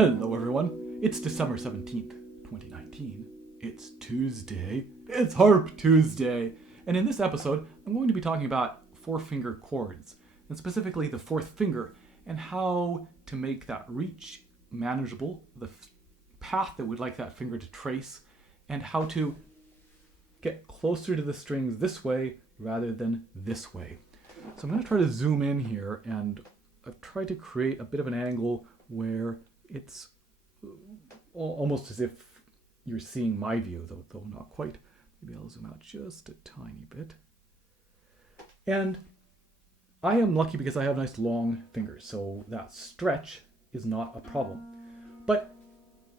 Hello everyone, it's December 17th, 2019. It's Tuesday. It's Harp Tuesday. And in this episode, I'm going to be talking about four-finger chords, and specifically the fourth finger, and how to make that reach manageable, the path that we'd like that finger to trace, and how to get closer to the strings this way rather than this way. So I'm going to try to zoom in here, and I've tried to create a bit of an angle where it's almost as if you're seeing my view, though not quite. Maybe I'll zoom out just a tiny bit. And I am lucky because I have nice long fingers, so that stretch is not a problem. But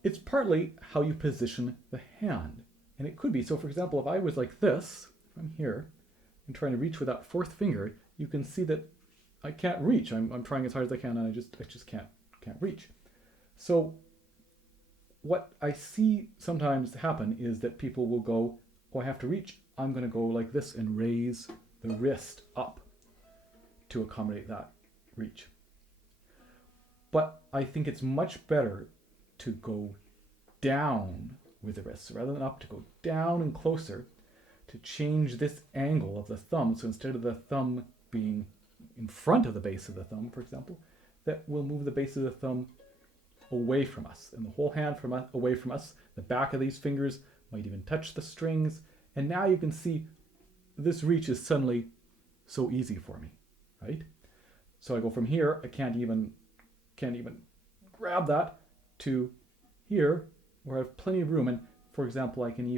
it's partly how you position the hand. And it could be, so for example, if I was like this, if I'm here, and trying to reach with that fourth finger, you can see that I can't reach. I'm trying as hard as I can, and I just can't reach. So what I see sometimes happen is that people will go, oh, I have to reach. I'm going to go like this and raise the wrist up to accommodate that reach. But I think it's much better to go down with the wrist, so rather than up, to go down and closer, to change this angle of the thumb. So instead of the thumb being in front of the base of the thumb, for example, that will move the base of the thumb away from us, and the whole hand away from us. The back of these fingers might even touch the strings, and now you can see this reach is suddenly so easy for me, right? So I go from here, I can't even grab that, to here, where I have plenty of room, and for example, I can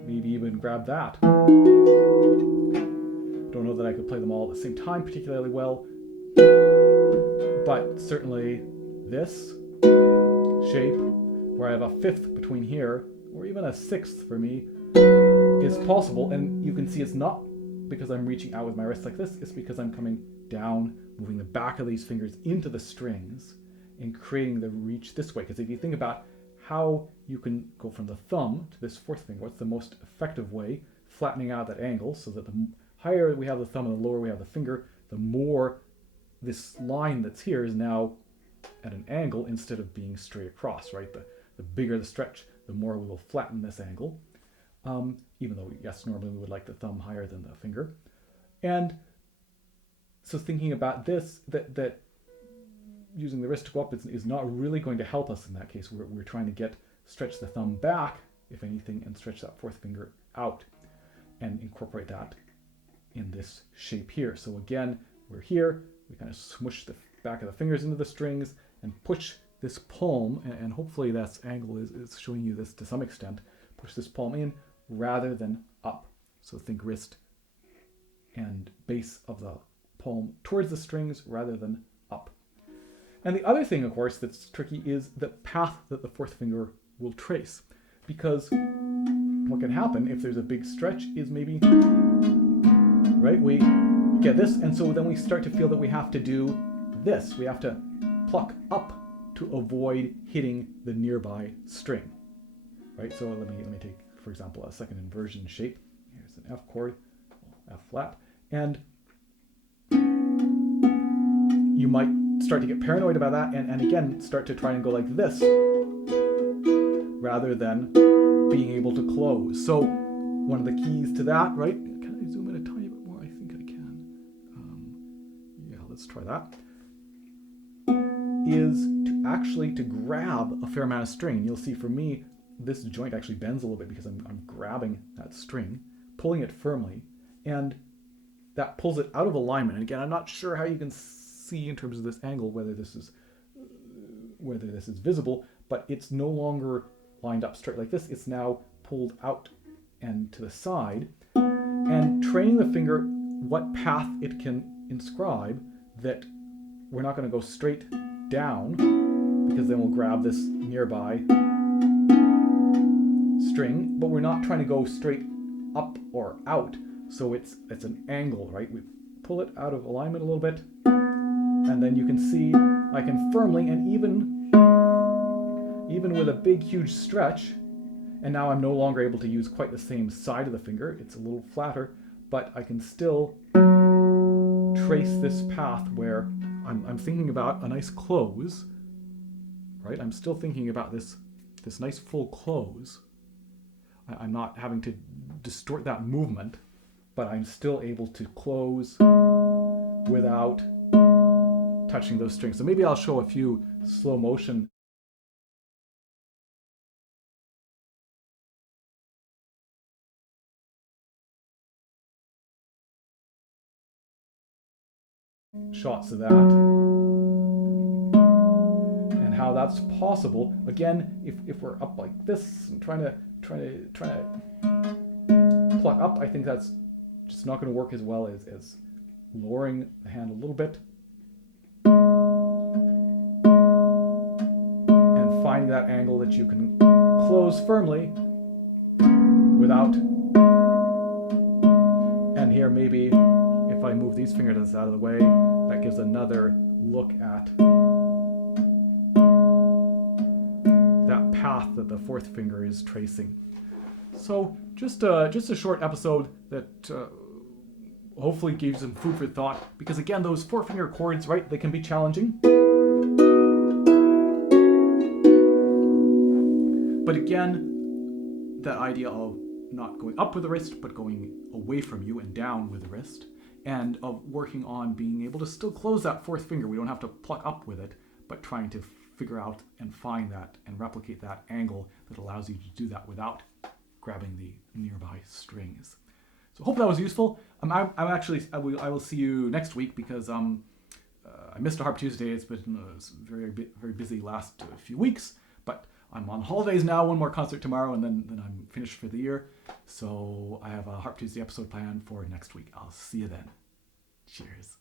maybe even grab that. Don't know that I could play them all at the same time particularly well, but certainly this shape, where I have a fifth between here, or even a sixth for me, is possible. And you can see it's not because I'm reaching out with my wrist like this, it's because I'm coming down, moving the back of these fingers into the strings, and creating the reach this way. Because if you think about how you can go from the thumb to this fourth finger, what's the most effective way? Flattening out that angle, so that the higher we have the thumb and the lower we have the finger, the more this line that's here is now at an angle instead of being straight across, right? The bigger the stretch, the more we will flatten this angle. Even though, yes, normally we would like the thumb higher than the finger. And so thinking about this, that using the wrist to go up is not really going to help us in that case. We're trying to stretch the thumb back, if anything, and stretch that fourth finger out and incorporate that in this shape here. So again, we're here, we kind of smush the back of the fingers into the strings and push this palm, and hopefully that angle is showing you this to some extent, push this palm in rather than up. So think wrist and base of the palm towards the strings rather than up. And the other thing, of course, that's tricky is the path that the fourth finger will trace. Because what can happen if there's a big stretch is maybe, right, we get this, and so then we start to feel that we have to do this. We have to pluck up to avoid hitting the nearby string, right? So let me take, for example, a second inversion shape. Here's an F chord, F flat, and you might start to get paranoid about that, and again start to try and go like this rather than being able to close. So one of the keys to that, right? Can I zoom in a tiny bit more? I think I can. Yeah, let's try that. Is to grab a fair amount of string. You'll see for me, this joint actually bends a little bit because I'm grabbing that string, pulling it firmly, and that pulls it out of alignment. And again, I'm not sure how you can see in terms of this angle whether this is visible, but it's no longer lined up straight like this. It's now pulled out and to the side, and training the finger what path it can inscribe, that we're not going to go straight down, because then we'll grab this nearby string, but we're not trying to go straight up or out, so it's an angle, right? We pull it out of alignment a little bit, and then you can see I can firmly, and even with a big huge stretch, and now I'm no longer able to use quite the same side of the finger, it's a little flatter, but I can still trace this path where I'm thinking about a nice close right? I'm still thinking about this nice full close. I'm not having to distort that movement, but I'm still able to close without touching those strings. So maybe I'll show a few slow motion shots of that, and how that's possible. Again, if we're up like this and trying to pluck up, I think that's just not going to work as well as lowering the hand a little bit and finding that angle that you can close firmly without. And here maybe if I move these fingertips out of the way, that gives another look at that path that the fourth finger is tracing. So just a short episode that hopefully gave you some food for thought, because again, those four finger chords, right, they can be challenging. But again, that idea of not going up with the wrist, but going away from you and down with the wrist, and of working on being able to still close that fourth finger. We don't have to pluck up with it, but trying to figure out and find that and replicate that angle that allows you to do that without grabbing the nearby strings. So hope that was useful. I will see you next week, because I missed a Harp Tuesday. It's been very busy last few weeks, but I'm on holidays now. One more concert tomorrow, and then I'm finished for the year. So I have a Harp Tuesday episode planned for next week. I'll see you then. Cheers.